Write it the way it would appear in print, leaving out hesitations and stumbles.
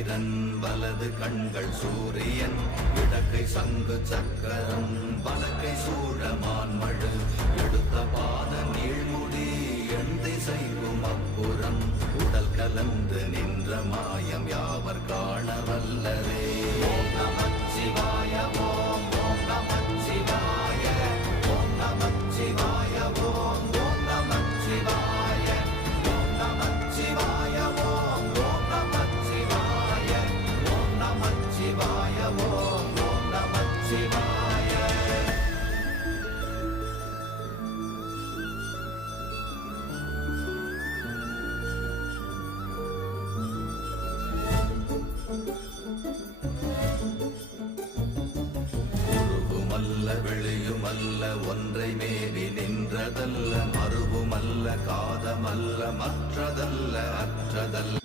சந்திரன் வலது கண்கள் சூரியன் இடக்கை சங்கு சக்கரம் வலக்கை சூழமான்மழு எடுத்த பாத நீழ்முடி எண் திசைக்கும் அப்புறம் உடல் கலந்து நின்ற மாயம் யாவர் காண வல்லரே. ஓம் நமச்சிவாய ஓம் ஓம் நமச்சிவாய ஓம் நமச்சிவாய ஓம் ஓம் நமச்சிவாய ஓம் நமச்சிவாய ஓம் ஓம் நமச்சிவாய ஓம் நமச்சிவாய ஓம் ஓம் நமச்சிவாய. வெளியுமல்ல ஒன்றை மேவி நின்றதல்ல மறுவுமல்ல காதமல்ல மற்றதல்ல அற்றதல்ல